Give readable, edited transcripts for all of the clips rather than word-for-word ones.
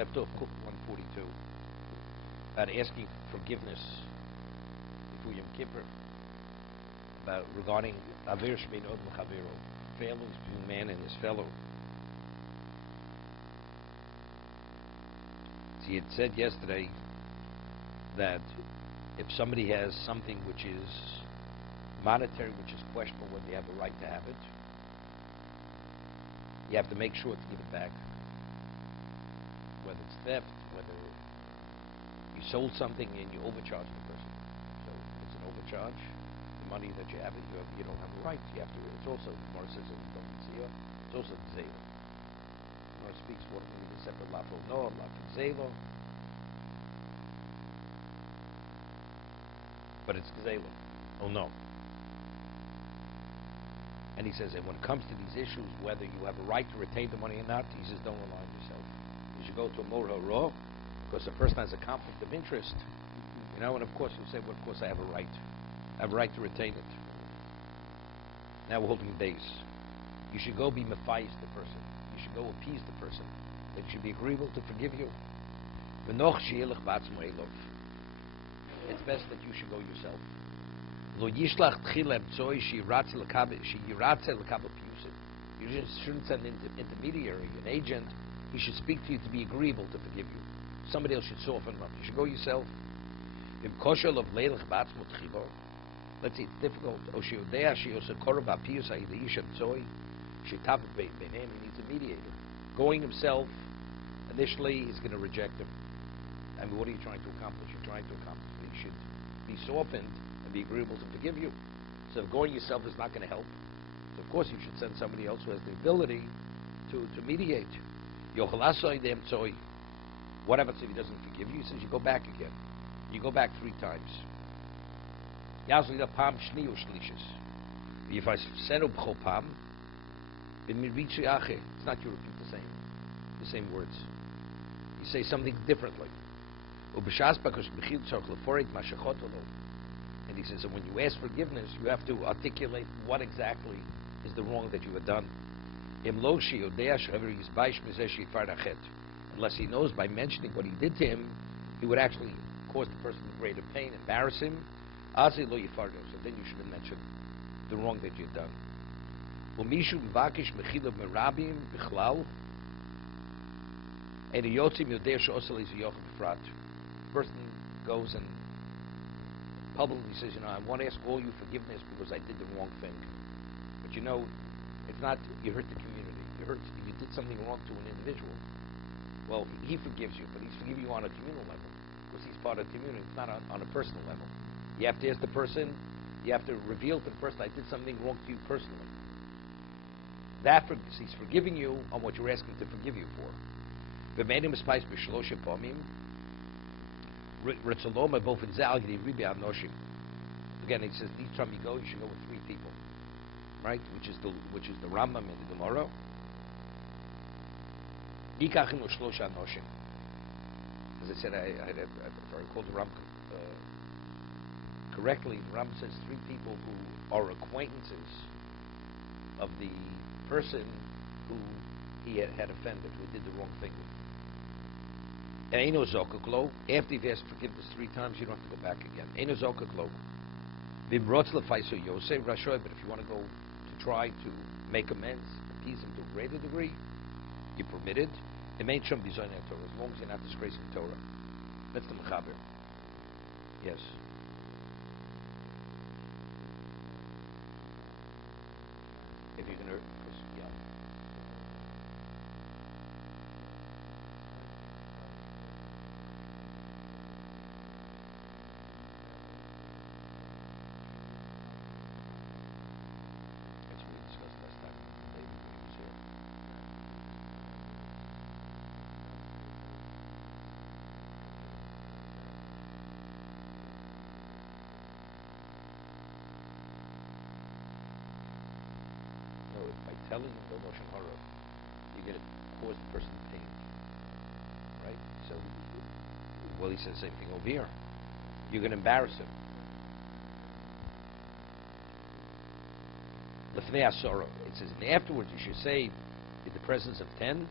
Left off, Cook 142, about asking forgiveness before Yom Kippur, about regarding Avir Shmein Od L'Chavero, failings between man and his fellow. He had said yesterday that if somebody has something which is monetary, which is questionable whether they have the right to have it, you have to make sure to give it back. Whether it's theft, whether you sold something and you overcharged the person. So it's an overcharge. The money that you have, you don't have a right. You have to. It's also, Gemara says, it's also Zayla. Gemara speaks what we need to separate Lafo No, Lafo Zayla. But it's Zayla. Oh no. And he says, and when it comes to these issues, whether you have a right to retain the money or not, he says, don't rely on yourself. You should go to a Mora Raw, because the person has a conflict of interest, you know, and of course you say, well, of course I have a right. I have a right to retain it. Now we're holding days. You should go be mephias the person. You should go appease the person. That should be agreeable to forgive you. It's best that you should go yourself. You shouldn't send an intermediary, an agent. He should speak to you to be agreeable to forgive you. Somebody else should soften him up. You should go yourself. Let's see, it's difficult. He needs a mediator. Going himself, initially, he's going to reject him. I mean, what are you trying to accomplish? You're trying to accomplish. He should be softened and be agreeable to forgive you. So going yourself is not going to help. So of course you should send somebody else who has the ability to mediate. What happens if he doesn't forgive you? He says you go back again. You go back 3 times. It's not you repeat the same words. You say something differently. And he says that when you ask forgiveness, you have to articulate what exactly is the wrong that you have done. Unless he knows by mentioning what he did to him, he would actually cause the person greater pain, embarrass him. So then you shouldn't mention the wrong that you've done. Person goes and publicly says, I want to ask all you forgiveness because I did the wrong thing. But it's not you hurt the community. You did something wrong to an individual. Well, he forgives you, but he's forgiving you on a communal level because he's part of the community. It's not on a personal level. You have to ask the person, you have to reveal to the person, I did something wrong to you personally. He's forgiving you on what you're asking to forgive you for. Again, it says each time you go, you should go with 3 people, right? Which is the Rambam in the Gemara. As I said, if I recall the Rambam correctly, the Rambam says 3 people who are acquaintances of the person who he had offended, who did the wrong thing with. And after you've asked forgiveness 3 times, you don't have to go back again. But if you want to go to try to make amends, appease him to a greater degree, you're permitted. It may chum be Torah as long as you're not disgracing Torah. That's the Mechaber. Yes. If you're going to, yeah. That's what we discussed last time. David was here. By telling him the Lashon Hara, you're going to cause the person pain, right? So, he says the same thing over here. You're going to embarrass him. Lefnei Asoro, it says, and afterwards you should say, in the presence of 10,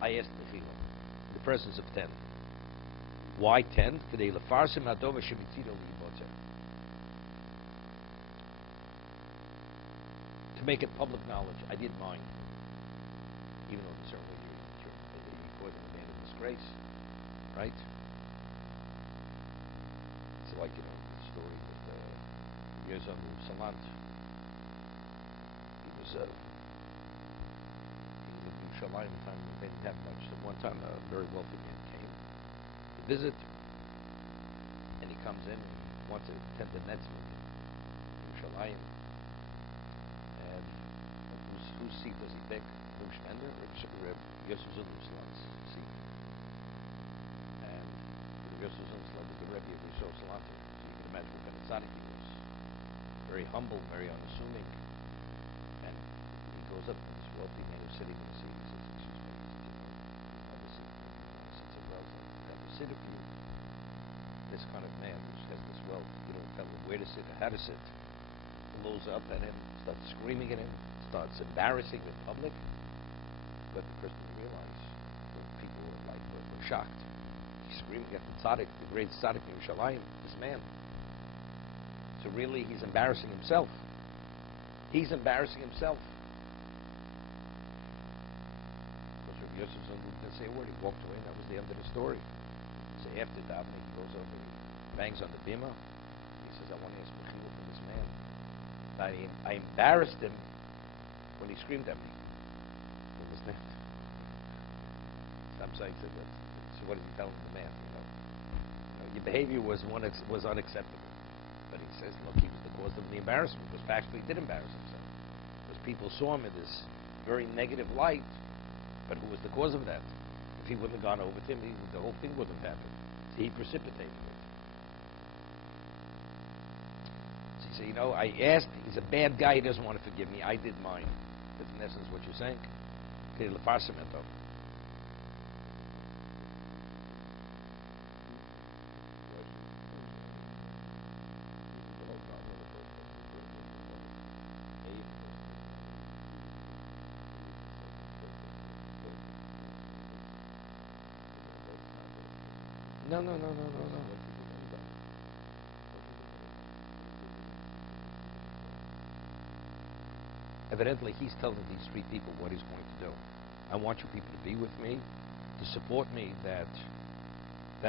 I I asked Mechila, in the presence of 10. Why 10? K'dei lefarsim hadova shemitziro liyibotzeh. To make it public knowledge. I did mine. Even though in a certain way you call him a man of disgrace. Right? It's like, the story with Yezon Salant. He was in Yerushalayim time when they didn't have much. So one time a very wealthy man came to visit, and he comes in and he wants to attend the Nets meeting in Yerushalayim. And whose seat does he pick? Reb Shmender or Reb Yosef Zundel's seat? And Reb Yosef Zundel's is the Rebbe of Yisrael Salati. So you can imagine what kind of tzaddik he was. Very humble, very unassuming. And he goes up to this wealthy man who's sitting in the seat. He says, "Excuse me, have a seat." He says, "Well, I have a sitter for you." This kind of man who has this wealth, you don't tell him where to sit or how to sit. Blows up at him, starts screaming at him, starts embarrassing in public. But the person didn't realize, the people were shocked. He's screaming at the tzaddik, the great tzaddik in Yerushalayim, this man. So really, he's embarrassing himself. He's embarrassing himself. Because Rabbi Yosef Zundel didn't say a word. He walked away, and that was the end of the story. So after davening, he goes over, he bangs on the bima. He says, "I want to ask Mechila for this man. I embarrassed him when he screamed at me." You understand? Some sites said that. So what is he telling the man? Your behavior was unacceptable. But he says, look, he was the cause of the embarrassment, because factually he did embarrass himself. Because people saw him in this very negative light, but who was the cause of that? If he wouldn't have gone over to him, the whole thing wouldn't have happened. So he precipitated it. So he said, I asked, he's a bad guy, he doesn't want to forgive me, I did mine. That's in essence what you're saying. Okay, lefarsimento. No. Evidently, he's telling these three people what he's going to do. I want you people to be with me, to support me, that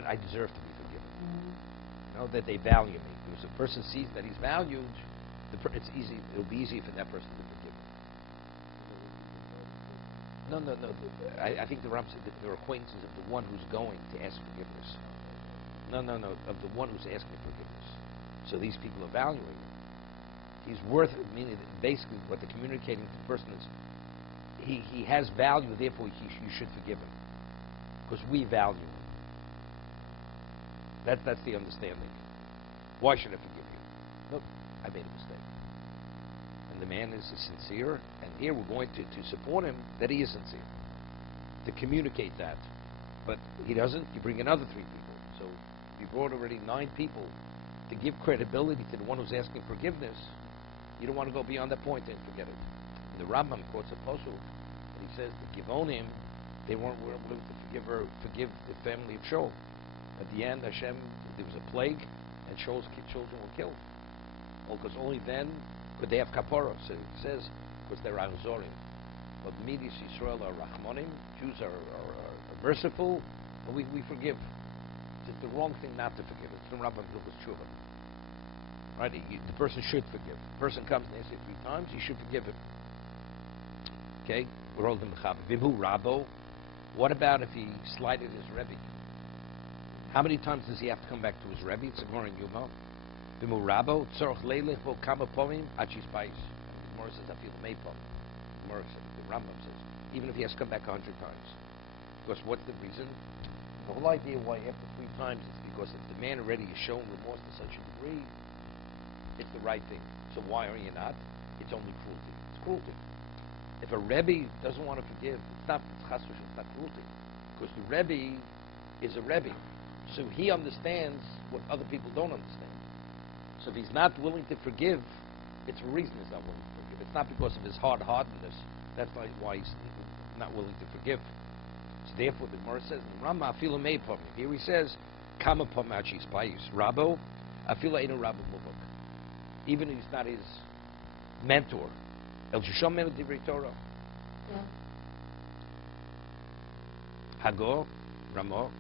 I deserve to be forgiven. Mm-hmm. That they value me. Because if a person sees that he's valued, it's easy. It'll be easy for that person to forgive him. No. I think the Ram said that they're acquaintances of the one who's going to ask forgiveness. No, of the one who's asking forgiveness. So these people are valuing him. He's worth it, meaning that basically what they're communicating to the person is he has value, therefore you should forgive him. Because we value him. That's the understanding. Why should I forgive you? Look, I made a mistake. And the man is sincere, and here we're going to support him that he is sincere. To communicate that. But he doesn't, you bring another three people. So you brought already 9 people to give credibility to the one who's asking forgiveness. You don't want to go beyond that point and forget it. And the Rambam quotes a posuk, and he says the Givonim, they weren't willing to forgive the family of Shaul. At the end, Hashem, there was a plague, and Shaul's children were killed. Because only then could they have kapara. So it says, because they're Anzorim. But Midis Yisrael are Rahmanim, Jews are merciful, and we forgive. It's the wrong thing not to forgive. It's the Rambam Hilchos Tshuva. Right? The person should forgive. The person comes and asks you 3 times, you should forgive him. Okay? We're holding the Chabad. Vimhu Rabo. What about if he slighted his Rebbe? How many times does he have to come back to his Rebbe? It's a Gemara in Yuma. Vimhu Rabo. Tzorch leilech vo kama pomim achis bais. The Gemara says, I feel maypom. The Gemara says, the Rambam says, even if he has to come back 100 times. Because what's the reason? The whole idea why after 3 times is because if the man already has shown remorse to such a degree, it's the right thing. So why are you not? It's only cruelty. It's cruelty. If a Rebbe doesn't want to forgive, it's not cruelty. Because the Rebbe is a Rebbe. So he understands what other people don't understand. So if he's not willing to forgive, it's a reason he's not willing to forgive. It's not because of his hard-heartedness. That's not why he's not willing to forgive. So Therefore, the Gemara says, Rama afilo mei pom. Here he says, Kama pom achis payus. Rabo afilo eno Rabo muvak. Even if he's not his mentor. El shishom menu divrei Torah. Hago, Ramo,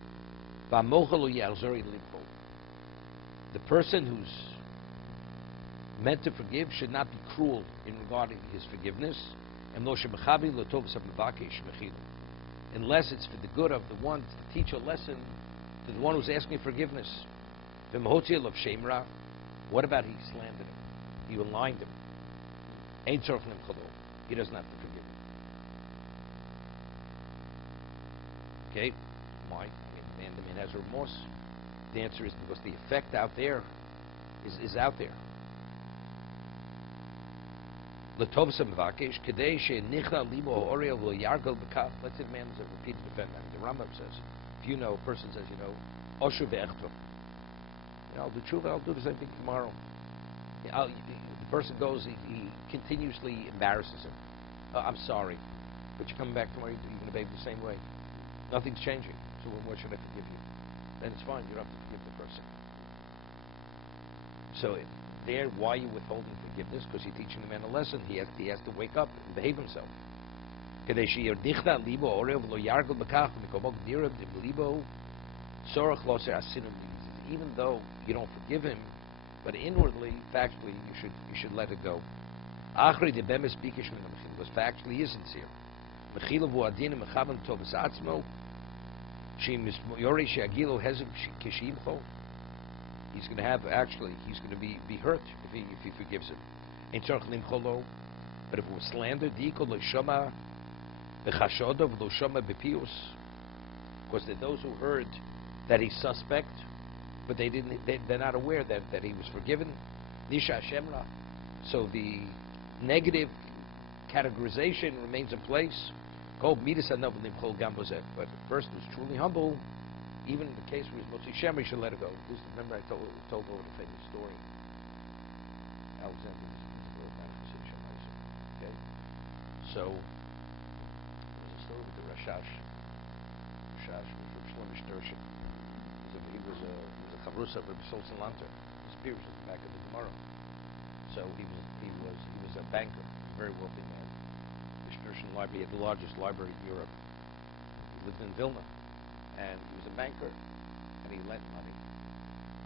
v'amochel yalzori limpo. The person who's meant to forgive should not be cruel in regarding his forgiveness, unless it's for the good of the one to teach a lesson to the one who's asking forgiveness. What about he slandered him? He maligned him. He doesn't have to forgive him. Okay? Why? The man has remorse. The answer is because the effect out there is out there. Let's say the man is a repeated defendant. The Rambam says, if a person says, Oshu ve'echto, I'll do tshuva, I'll do the same thing tomorrow. The person goes, he continuously embarrasses him. I'm sorry, but you're coming back tomorrow, you're going to behave the same way. Nothing's changing, so what should I forgive you? Then it's fine, you don't have to forgive the person. So there, why are you withholding forgiveness? Because you're teaching the man a lesson. He has to wake up and behave himself. Even though you don't forgive him, but inwardly, factually, you should let it go. Because factually he is sincere. He's going to be hurt if he forgives him. But if it was slander, because there are those who heard that he's suspect, but they're not aware that he was forgiven. So the negative categorization remains in place. But the person who's truly humble, even in the case where he's mostly shemer, he should let it go. Remember I told over the famous story. Alexander was a little magnificent. Okay? So, there's a story with the Rashash. Rashash was Rav Shlomo Shtershik. He was a chavrusa of Rav Solson Lanter. His peers was back in the Gemara. So he was a banker, a very wealthy man. The Shtershik Library had the largest library in Europe. He lived in Vilna. And he was a banker, and he lent money.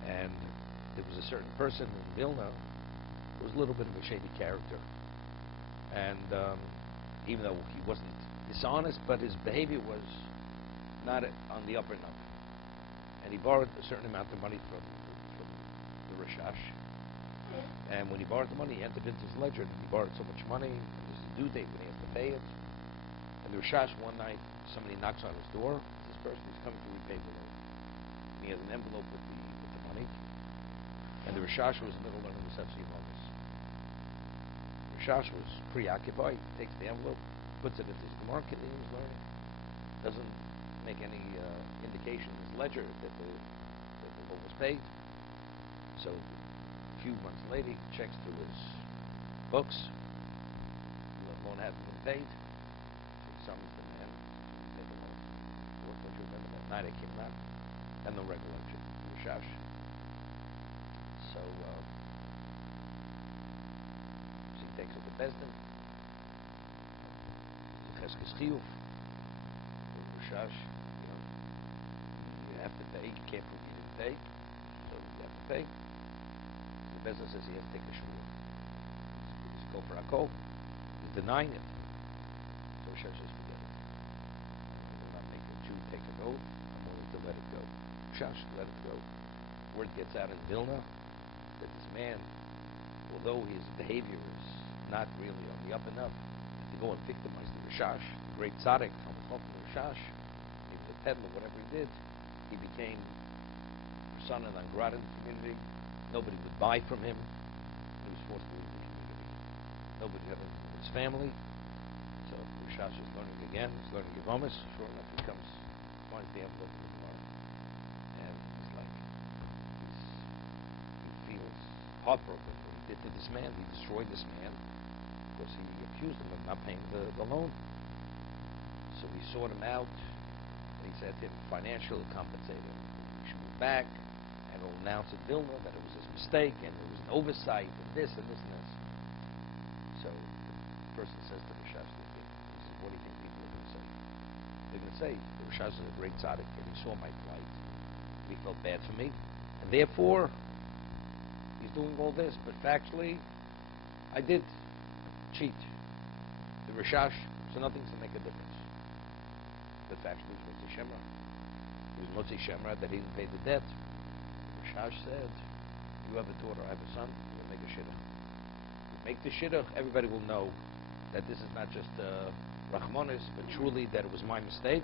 And there was a certain person in Vilna who was a little bit of a shady character. And even though he wasn't dishonest, but his behavior was not on the up and up. And he borrowed a certain amount of money from the Rashash. And when he borrowed the money, he entered into his ledger that he borrowed so much money, and there's a due date when he has to pay it. And the Rashash, one night, somebody knocks on his door. This person is coming to repay the loan. And he has an envelope with the money. And the Rashash was in the middle of learning the Sefsei Yevamos. The Rashash was preoccupied, takes the envelope, puts it into his Gemara, continues learning. Doesn't make any indication in his ledger that the loan was paid. So a few months later, he checks through his books. The loan hasn't been paid. So he summons the man. Pay the loan. What you remember that night I came out? And no recollection. Rashash. So he takes it to Bezdin. Cheskes Chiyuv. Rashash, you have to pay. You can't prove you didn't pay. So you have to pay. The Bezdin says he has to take the shul. He's go for a kol. He's denying it. So Rashash says forget it. I will not make the Jew take an oath. I'm willing to let it go. Rashash let it go. Word gets out in Vilna that this man, although his behavior is not really on the up and up, to go and victimize the Rashash, the great tzaddik, the Rashash, even the peddler, whatever he did, he became persona non grata in the community. Nobody would buy from him. He was forced to leave the community. Nobody had him with his family. So Rashash is learning again. He's learning Yevamos. Sure enough, he finds the envelope in the Gemara. And he's like, he feels heartbroken what he did to this man. He destroyed this man because he accused him of not paying the loan. So he sought him out, he said to him, financial compensator. He should move back, and he'll announce in Vilna that it was his mistake, and it was an oversight, and this, and this, and this. So the person says to the Rashash, he says, what do you think people are going to say? They're going to say, the Rashash is a great tzaddik, and he saw my plight. He felt bad for me, and therefore, he's doing all this, but factually, I did cheat. The Rashash, so nothing's to make a difference. But factually, it was Motzi Shemra. It was Motzi Shemra that he didn't pay the debt. The Rashash said, you have a daughter, I have a son, we'll make a shidduch. We make the shidduch, everybody will know that this is not just Rachmanis, but truly that it was my mistake,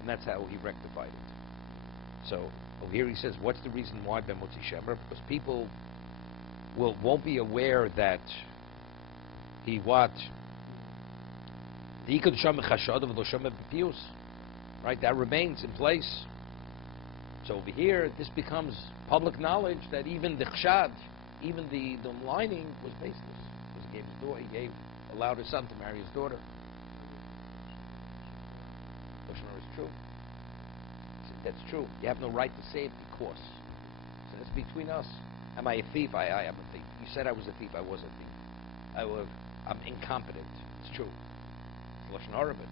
and that's how he rectified it. So, here he says, what's the reason why Ben Motzi Shemra? Because people won't be aware that he what? Right, that remains in place. So over here, this becomes public knowledge that even the chshad, even the lining was baseless. Because he gave his daughter, allowed his son to marry his daughter. Lashon is true. That's true. You have no right to say it because. So that's between us. Am I a thief? I am a thief. You said I was a thief. I was a thief. I'm incompetent. It's true. It's Lashon Hara, but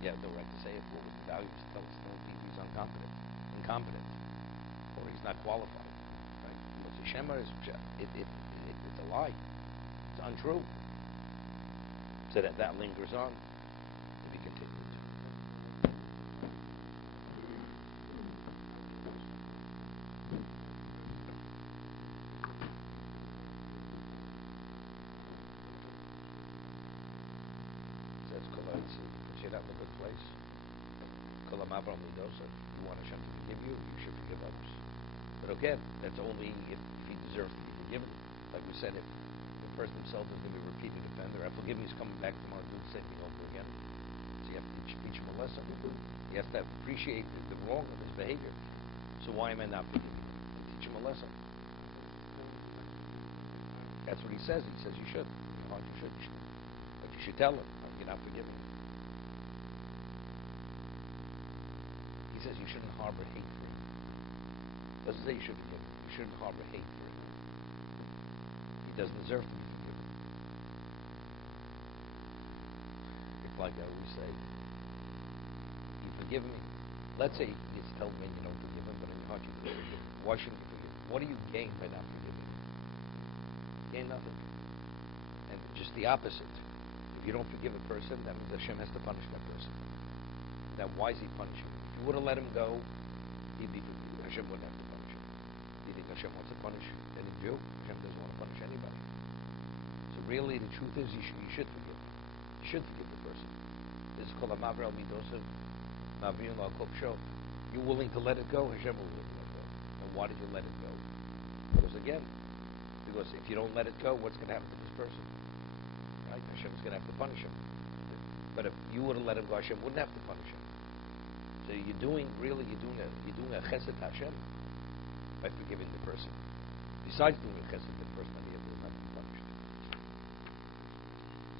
you have no right to say it. What was the value to tell he's incompetent, or he's not qualified? Right? Motzi Shemra is it's a lie. It's untrue. So that lingers on to be continued. You're not in a good place. You want Hashem to forgive you, you should forgive others. But again, that's only if he deserves to be forgiven. Like we said, if the person himself is going to be a repeated offender, and forgive me, he's coming back tomorrow to do the same thing over again. So you have to teach him a lesson. You have to appreciate the wrong of his behavior. So why am I not forgiving him? Teach him a lesson. That's what he says. He says you should. You should. But you should tell him, you're not forgiving him. He says you shouldn't harbor hate for him. Doesn't say you should forgive him. You shouldn't harbor hate for him. He doesn't deserve to be forgiven. It's like I always say, you forgive me. Let's say he gets told me you don't forgive him, but in your heart you forgive him. Why shouldn't you forgive him? What do you gain by not forgiving him? You gain nothing. And just the opposite. If you don't forgive a person, that means Hashem has to punish that person. Now, why is he punishing him? If you would have let him go, Hashem wouldn't have to punish him. Do you think Hashem wants to punish any Jew? Hashem doesn't want to punish anybody. So really, the truth is, you should forgive. You should forgive the person. This is called a Maver al Midosav, Mavrin al Kol Show. You're willing to let it go, Hashem will let it go. And why did you let it go? Because if you don't let it go, what's going to happen to this person? Right? Hashem's going to have to punish him. But if you would have let him go, Hashem wouldn't have to punish him. So you're doing a chesed to Hashem by forgiving the person. Besides doing a chesed to the person, he will not be punished.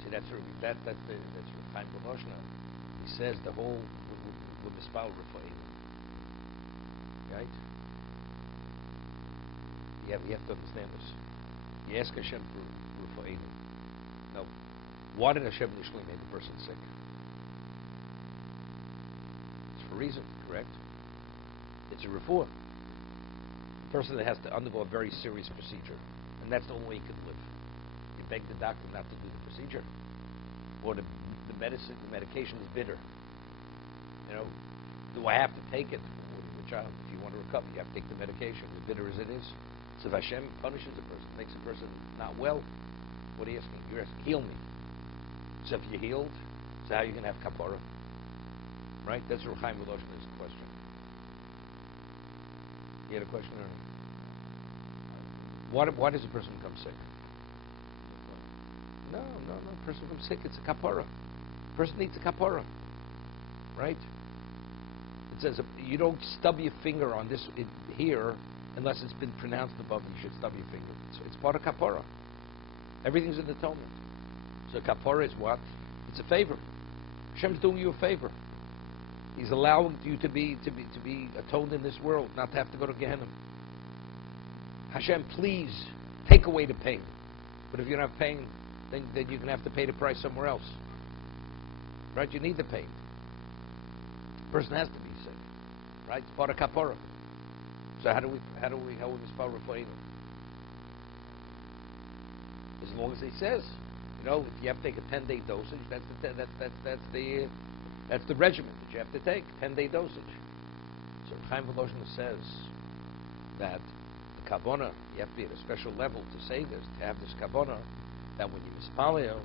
See, that's Chaim Vodoshna. He says the whole with the spell refrain. Right? You have to understand this. You ask Hashem for refrain. No. Why did Hashem initially make the person sick? For a reason, correct? It's a refuah. A person that has to undergo a very serious procedure, and that's the only way he could live. You beg the doctor not to do the procedure, or the medication is bitter. Do I have to take it? Which if you want to recover, you have to take the medication, as bitter as it is. So if Hashem punishes a person, makes a person not well, what are you asking? You're asking, heal me. So if you're healed, so how are you going to have kapara? Right? That's Chaim Vodoshna's question. You had a question or no? Why does a person become sick? No. A person becomes sick. It's a kapara. A person needs a kapara. Right? It says you don't stub your finger on this here unless it's been pronounced above. You should stub your finger. So it's part of kapara. Everything's an atonement. So kapara is what? It's a favor. Hashem's doing you a favor. He's allowing you to be atoned in this world, not to have to go to Gehenna. Hashem, please take away the pain. But if you don't have pain, then you're going to have to pay the price somewhere else. Right? You need the pain. The person has to be sick. Right? It's part of kapara. So how do we mispar refoinu? As long as he says, if you have to take a 10-day dosage, that's the regimen that you have to take, 10-day dosage. So Chaim Volozhin says that the kavona, you have to be at a special level to say this, to have this kavona, that when you mispaleo,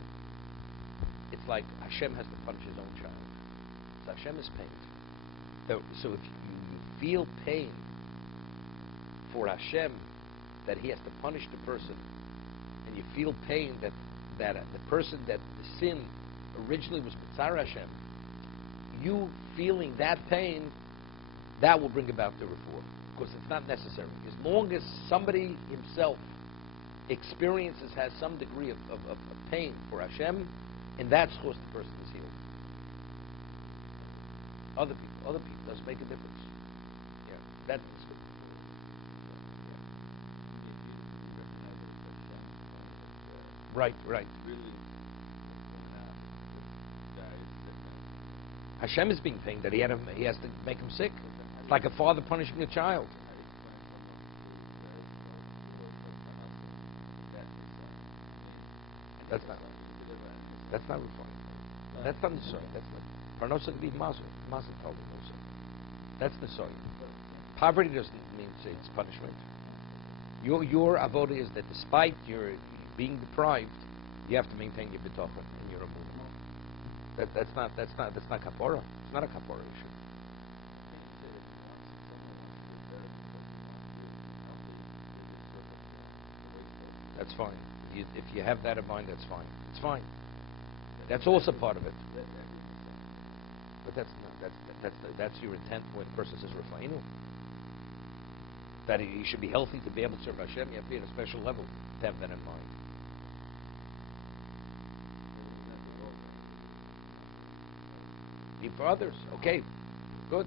it's like Hashem has to punish his own child. So Hashem is pained. So if you feel pain for Hashem, that he has to punish the person, and you feel pain that the person, that the sin originally was Mitzar Hashem, you feeling that pain, that will bring about the reform. Because it's not necessary. As long as somebody himself has some degree of pain for Hashem, and that's because the person is healed. Other people doesn't make a difference. Yeah, that's good. Right. Hashem is being pained that he has to make him sick. It's like a father punishing a child. That's not refined. That's not the soil. That's not. Parnosa could be mazel told also. That's the soil. Poverty doesn't mean it's punishment. Your avoda is that despite your being deprived, you have to maintain your bitachon and your amunah. That's not kapara. It's not a kapara issue. That's fine. If you have that in mind, that's fine. It's fine. That's also part of it. But that's your intent when a person says refainu. That he should be healthy to be able to serve Hashem. You have to be at a special level to have that in mind. Be for others. Okay, good.